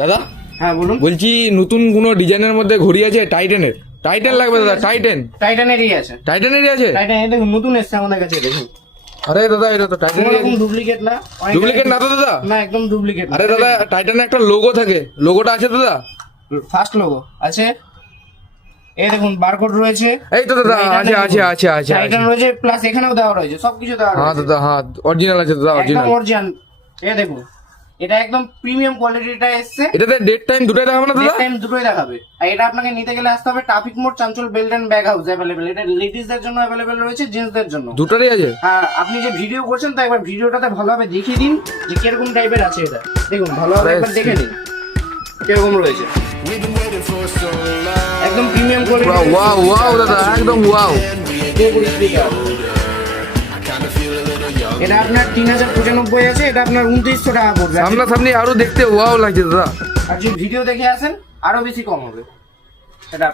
দাদা হ্যাঁ বলুন। বলছি নতুন কোনো ডিজাইনের মধ্যে ঘড়ি আছে টাইটানের? টাইটান লাগবে দাদা, টাইটান। টাইটানেরই আছে, টাইটানেরই আছে? টাইটান এটা নতুন এসেছে আমাদের কাছে, দেখুন। আরে দাদা এটা তো টাইটানের। কোনো ডুপ্লিকেট না, ডুপ্লিকেট না তো দাদা? না একদম ডুপ্লিকেট। আরে দাদা টাইটানের একটা লোগো থাকে, লোগোটা আছে দাদা? ফার্স্ট লোগো আছে, এই দেখুন বারকোড রয়েছে। এই তো দাদা আছে আছে আছে আছে টাইটান রয়েছে, প্লাস এখানেও দেওয়া রয়েছে, সবকিছু দেওয়া হ্যাঁ রয়েছে। দাদা হ্যাঁ, অরিজিনাল আছে দাদা, একদম অরিজিনাল। অরিজিনাল। এই দেখুন, এটা একদম প্রিমিয়াম কোয়ালিটিটা এসেছে। এটাতে ডেট টাইম দুটোই দেখাবে না দাদা? টাইম দুটোই দেখাবে। আর এটা আপনাকে নিতে গেলে আসতে হবে ট্রাফিক মোড়, চাঞ্চল belt and bag house available. এটা লেডিসদের জন্য অ্যাভেলেবেল রয়েছে, জেন্টসদের জন্য। দুটোরই আছে? হ্যাঁ, আপনি যে ভিডিও করছেন তো একবার ভিডিওটাতে ভালোভাবে দেখিয়ে দিন যে কিরকম টাইপের আছে এটা। দেখুন ভালোভাবে একবার দেখে নিন কিরকম রয়েছে। একদম প্রিমিয়াম কোয়ালিটি। ওয়াও ওয়াও দাদা, একদম ওয়াও। এটা আপনার 3095 আছে, এটা আপনার 2900 টাকা পড়বে। সামনাসামনি আরো দেখতে ওয়াও লাগছে দাদা। আর যদি ভিডিও দেখে আসেন আরো বেশি কম হবে এটা।